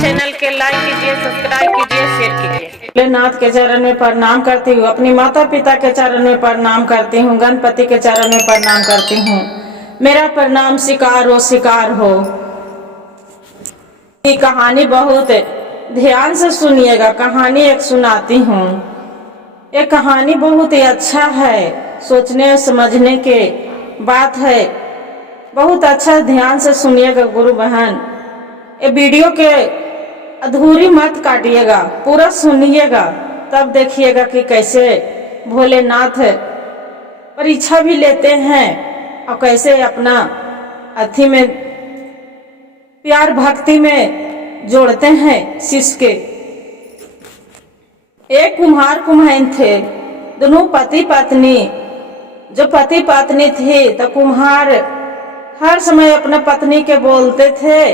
Channel के like कीजिए, subscribe कीजिए, शेयर कीजिए। भोलेनाथ के चरण में प्रणाम करती हूँ, अपनी माता पिता के चरण में प्रणाम करती हूँ, गणपति के चरण में प्रणाम करती हूँ। मेरा प्रणाम स्वीकार हो। ये कहानी बहुत ध्यान से सुनिएगा। कहानी एक सुनाती हूँ। ये कहानी बहुत ही अच्छा है, सोचने समझने के बात है। बहुत अच्छा ध्यान से सुनिएगा गुरु बहन। ये वीडियो के अधूरी मत काटिएगा, पूरा सुनिएगा, तब देखिएगा कि कैसे भोलेनाथ परीक्षा भी लेते हैं और कैसे अपना अथी में प्यार भक्ति में जोड़ते हैं शिष्य के। एक कुम्हार कुम्हाइन थे, दोनों पति पत्नी। जो पति पत्नी थे तो कुम्हार हर समय अपने पत्नी के बोलते थे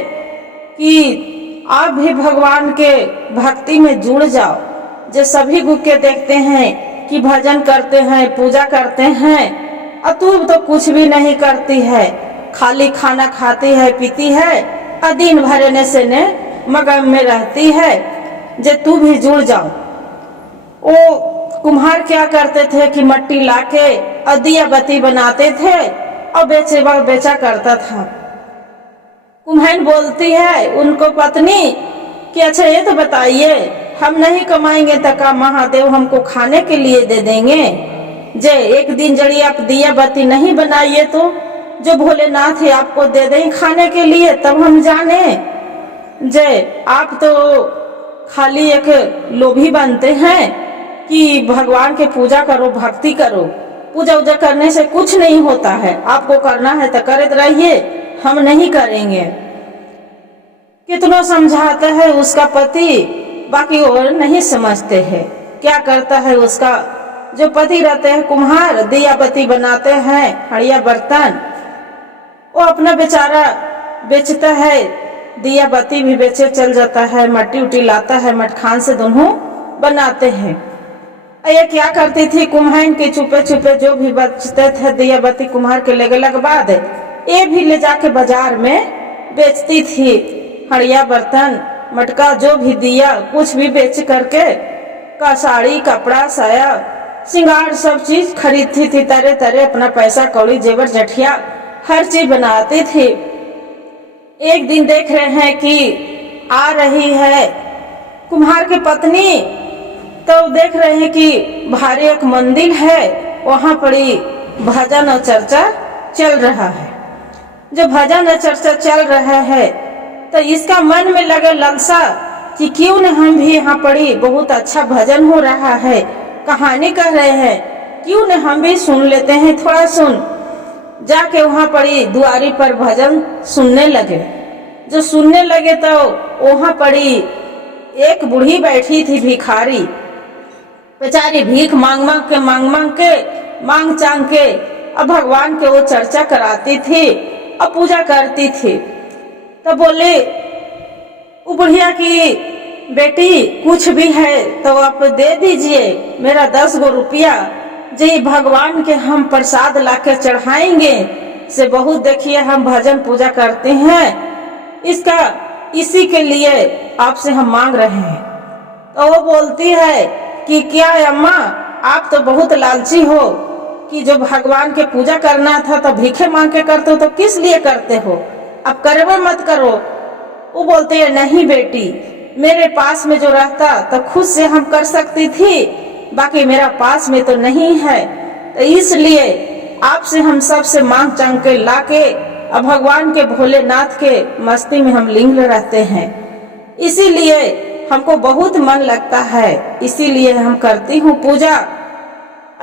कि आप भी भगवान के भक्ति में जुड़ जाओ। जो सभी गुक्के देखते हैं कि भजन करते हैं, पूजा करते हैं, और तू तो कुछ भी नहीं करती है, खाली खाना खाती है, पीती है और दिन भर ने से ने मगन में रहती है। जे तू भी जुड़ जाओ। वो कुम्हार क्या करते थे कि मट्टी लाके और दिया बत्ती बनाते थे और बेचा करता था। कुम्हाइन बोलती है उनको पत्नी कि अच्छा ये तो बताइए, हम नहीं कमाएंगे तो का महादेव हमको खाने के लिए दे देंगे? जे एक दिन जड़ी आप दिया बत्ती नहीं बनाइए तो जो भोलेनाथ है आपको दे दें खाने के लिए, तब हम जाने। जे आप तो खाली एक लोभी बनते हैं कि भगवान के पूजा करो, भक्ति करो। पूजा उजा करने से कुछ नहीं होता है, आपको करना है तो करते रहिए, हम नहीं करेंगे। कितना समझाता है उसका पति, बाकी और नहीं समझते हैं। क्या करता है उसका जो पति रहते हैं कुम्हार, दिया बत्ती बनाते हैं, हड़िया बर्तन, वो अपना बेचारा बेचता है, दिया बत्ती भी बेचे चल जाता है, मट्टी उट्टी लाता है, मटखान से दोनों बनाते हैं। ये क्या करती थी कुम्हाइन के चुपे चुपे जो भी बचते थे दिया बत्ती कुम्हार के लेने के बाद ये भी ले जाके बाजार में बेचती थी। हड़िया बर्तन मटका जो भी दिया कुछ भी बेच करके का साड़ी कपड़ा साया श्रृंगार सब चीज खरीदती थी। तरह तरह अपना पैसा कौड़ी जेवर जठिया हर चीज बनाती थी। एक दिन देख रहे हैं कि आ रही है कुम्हार की पत्नी, तो देख रहे हैं कि भारी एक मंदिर है, वहां पड़ी भजन और चर्चा चल रहा है। जो भजन और चर्चा चल रहा है तो इसका मन में लगे लालसा कि क्यों न हम भी यहाँ पड़ी, बहुत अच्छा भजन हो रहा है, कहानी कह रहे हैं, क्यों न हम भी सुन लेते हैं। थोड़ा सुन जाके वहां पड़ी दुआरी पर भजन सुनने लगे। जो सुनने लगे तो वहां पड़ी एक बूढ़ी बैठी थी भिखारी, बेचारी भीख मांग मांग चांग के अब भगवान के वो चर्चा कराती थी और पूजा करती थी। तो बोले वो बुढ़िया की बेटी कुछ भी है तो आप दे दीजिए, मेरा 10 गो रुपया, जी भगवान के हम प्रसाद लाके चढ़ाएंगे, से बहुत देखिए हम भजन पूजा करते हैं, इसका इसी के लिए आपसे हम मांग रहे हैं। तो वो बोलती है कि क्या अम्मा आप तो बहुत लालची हो कि जो भगवान के पूजा करना था तो भीखे मांग के करते हो, तो किस लिए करते हो, अब करवे मत करो। वो बोलते है नहीं बेटी, मेरे पास में जो रहता तो खुद से हम कर सकती थी, बाकी मेरा पास में तो नहीं है, तो इसलिए आपसे हम सबसे मांग चांग के लाके अब भगवान के भोलेनाथ के मस्ती में हम लीन रहते हैं, इसीलिए हमको बहुत मन लगता है, इसीलिए हम करती हूँ पूजा।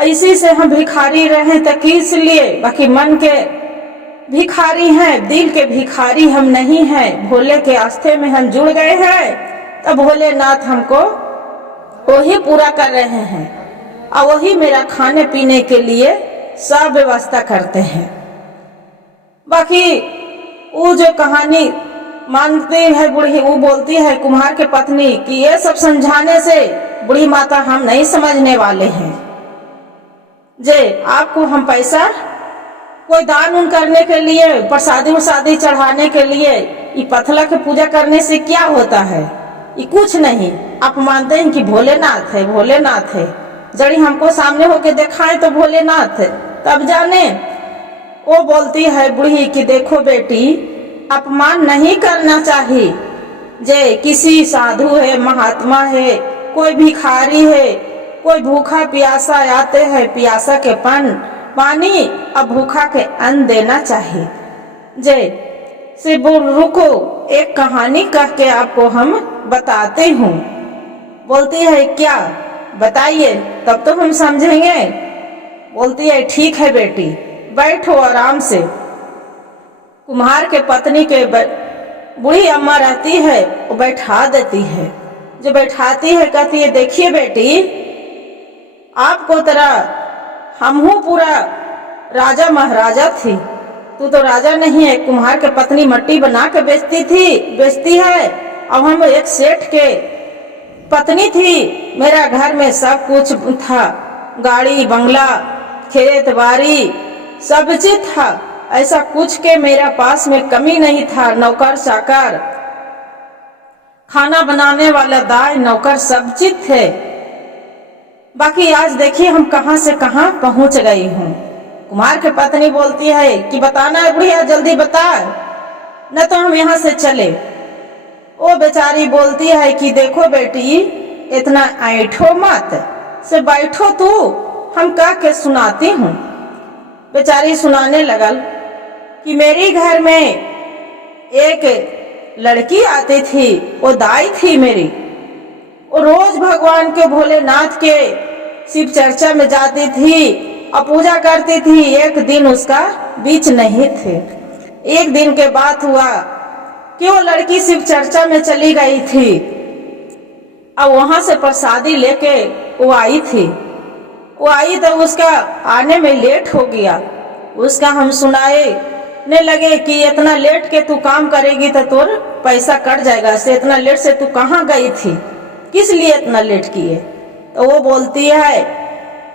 इसी से हम भिखारी रहे तो किस लिए, बाकी मन के भिखारी हैं, दिल के भिखारी हम नहीं हैं। भोले के आस्थे में हम जुड़ गए हैं तो भोलेनाथ हमको वही पूरा कर रहे हैं और वही मेरा खाने पीने के लिए सब व्यवस्था करते हैं। बाकी वो जो कहानी मानती है बूढ़ी, वो बोलती है कुम्हार के पत्नी कि ये सब समझाने से बूढ़ी माता हम नहीं समझने वाले हैं। जे आपको हम पैसा कोई दान उन करने के लिए, प्रसादी उसादी चढ़ाने के लिए ये पथला की पूजा करने से क्या होता है? ये कुछ नहीं। आप मानते हैं कि भोलेनाथ है, भोलेनाथ है। जड़ी हमको सामने होके दिखाए तो भोलेनाथ है, तब जाने। वो बोलती है बूढ़ी कि देखो बेटी, अपमान नहीं करना चाहिए। जे किसी साधु है, महात्मा है, कोई भिखारी है, कोई भूखा प्यासा आते हैं, प्यासा के पानी और भूखा के अन्न देना चाहिए। जे से रुको, एक कहानी कह के आपको हम बताते हूँ। बोलती है क्या, बताइए तब तो हम समझेंगे। बोलती है ठीक है बेटी, बैठो आराम से। कुम्हार के पत्नी के बूढ़ी अम्मा रहती है, वो बैठा देती है। जो बैठाती है कहती है देखिए बेटी, आपको तरह हमहू पूरा राजा महाराजा थी, तू तो राजा नहीं है। कुम्हार के पत्नी मट्टी बना के बेचती है। अब हम एक सेठ के पत्नी थी, मेरा घर में सब कुछ था, गाड़ी बंगला खेत बाड़ी सब चीज था। ऐसा कुछ के मेरा पास में कमी नहीं था। नौकर चाकर, खाना बनाने वाला दाई नौकर सब चीज थे। बाकी आज देखिए हम कहां से कहां पहुंच गई हूँ। कुम्हार की पत्नी बोलती है कि बताना है बुढ़िया, जल्दी बता, न तो हम यहाँ से चले। वो बेचारी बोलती है कि देखो बेटी, इतना ऐठो मत, से बैठो तू, हम कह के सुनाती हूँ। बेचारी सुनाने लगल कि मेरे घर में एक लड़की आती थी, वो दाई थी मेरी। वो रोज भगवान के भोलेनाथ के शिव चर्चा में जाती थी और पूजा करती थी। एक दिन उसका बीच नहीं थे। एक दिन के बाद हुआ कि वो लड़की शिव चर्चा में चली गई थी और वहां से प्रसादी लेके वो आई थी। वो आई तो उसका आने में लेट हो गया। उसका हम सुनाए ने लगे कि इतना लेट के तू काम करेगी तो तोर पैसा कट जाएगा, से इतना लेट से तू कहाँ गई थी, किस लिए इतना लेट किए? तो वो बोलती है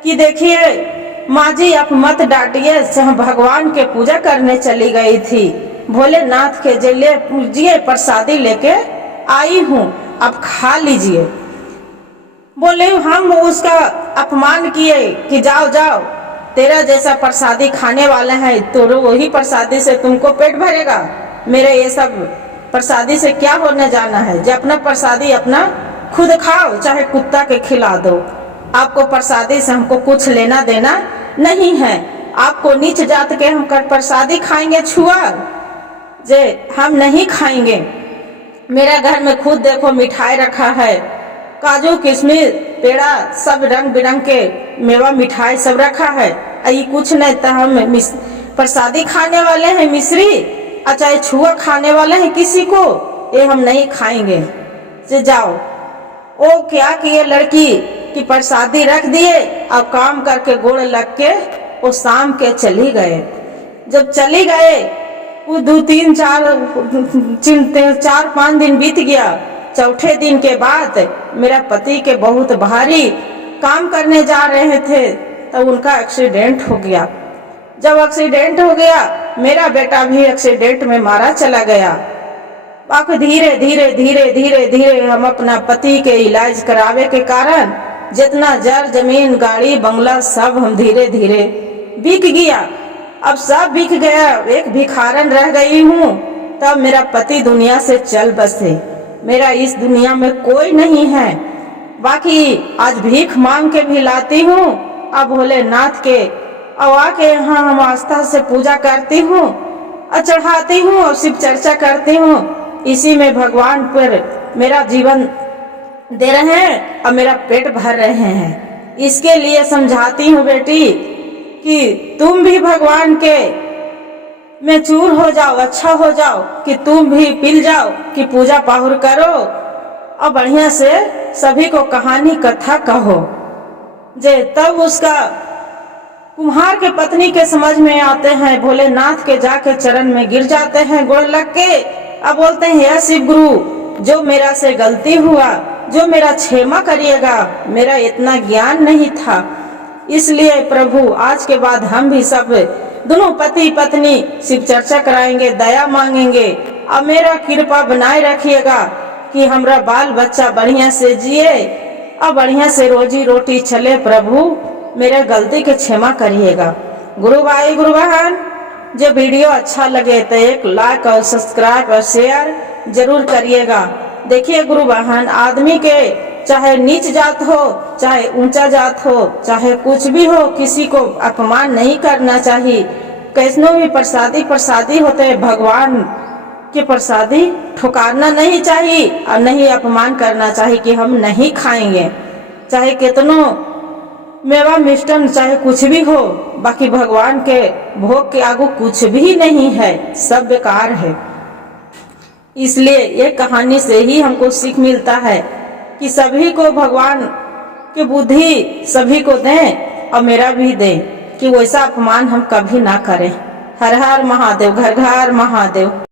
कि देखिए माँ जी, आप मत डांटिए, हम भगवान के पूजा करने चली गई थी, भोलेनाथ के जिले प्रसादी लेके आई हूँ, आप खा लीजिए। बोले हम उसका अपमान किए कि जाओ जाओ, तेरा जैसा प्रसादी खाने वाला है तो वही प्रसादी से तुमको पेट भरेगा, मेरे ये सब प्रसादी से क्या होने जाना है। जो अपना प्रसादी अपना खुद खाओ, चाहे कुत्ता के खिला दो, आपको प्रसादी से हमको कुछ लेना देना नहीं है। आपको नीच जात के हम कर प्रसादी खाएंगे, छुआ जे हम नहीं खाएंगे। मेरा घर में खुद देखो मिठाई रखा है, काजू किशमिश पेड़ा सब रंग बिरंग के मेवा मिठाई सब रखा है। ये कुछ नहीं तो हम प्रसादी खाने वाले हैं मिश्री, अच्छा ये छुआ खाने वाले हैं किसी को, ये हम नहीं खाएंगे, से जाओ। ओ क्या किए लड़की की प्रसादी रख दिए और काम करके गोड़ लग के वो शाम के चली गए। जब चली गए वो 4-5 दिन बीत गया। चौथे दिन के बाद मेरा पति के बहुत भारी काम करने जा रहे थे तो उनका एक्सीडेंट हो गया। जब एक्सीडेंट हो गया मेरा बेटा भी एक्सीडेंट में मारा चला गया। बाकी धीरे धीरे धीरे धीरे धीरे हम अपना पति के इलाज करावे के कारण जितना जर जमीन गाड़ी बंगला सब हम धीरे धीरे बिक गया। अब सब बिक गया, एक भिखारन रह गई हूँ। तब मेरा पति दुनिया से चल बसे, मेरा इस दुनिया में कोई नहीं है। बाकी आज भीख मांग के भी लाती हूँ अब भोलेनाथ के, और आके यहाँ हम आस्था से पूजा करती हूँ और चढ़ाती हूँ और शिव चर्चा करती हूँ। इसी में भगवान पर मेरा जीवन दे रहे हैं और मेरा पेट भर रहे हैं। इसके लिए समझाती हूँ बेटी कि तुम भी भगवान के में चूर हो जाओ, अच्छा हो जाओ, कि तुम भी पिल जाओ, कि पूजा पाहुर करो और बढ़िया से सभी को कहानी कथा कहो। जे तब उसका कुम्हार के पत्नी के समझ में आते हैं, भोलेनाथ के जाके चरण में गिर जाते हैं गोड़ लग के। अब बोलते हैं हे शिव गुरु, जो मेरा से गलती हुआ, जो मेरा क्षमा करिएगा, मेरा इतना ज्ञान नहीं था, इसलिए प्रभु आज के बाद हम भी सब दोनों पति पत्नी शिव चर्चा कराएंगे, दया मांगेंगे और मेरा कृपा बनाए रखिएगा कि हमरा बाल बच्चा बढ़िया से जिए और बढ़िया से रोजी रोटी चले। प्रभु मेरे गलती के क्षमा करिएगा। गुरु भाई गुरु बहन, जो वीडियो अच्छा लगे तो एक लाइक और सब्सक्राइब और शेयर जरूर करिएगा। देखिए गुरु बहन, आदमी के चाहे नीच जात हो चाहे ऊंचा जात हो चाहे कुछ भी हो, किसी को अपमान नहीं करना चाहिए। कैसनो भी प्रसादी होते हैं, भगवान के प्रसादी ठुकारना नहीं चाहिए और नहीं अपमान करना चाहिए कि हम नहीं खाएंगे। चाहे कितनो मेवा मिष्टन चाहे कुछ भी हो, बाकी भगवान के भोग के आगू कुछ भी नहीं है, सब बेकार है। इसलिए ये कहानी से ही हमको सीख मिलता है कि सभी को भगवान की बुद्धि सभी को दें और मेरा भी दें कि वैसा अपमान हम कभी ना करें। हर हर महादेव, घर घर महादेव।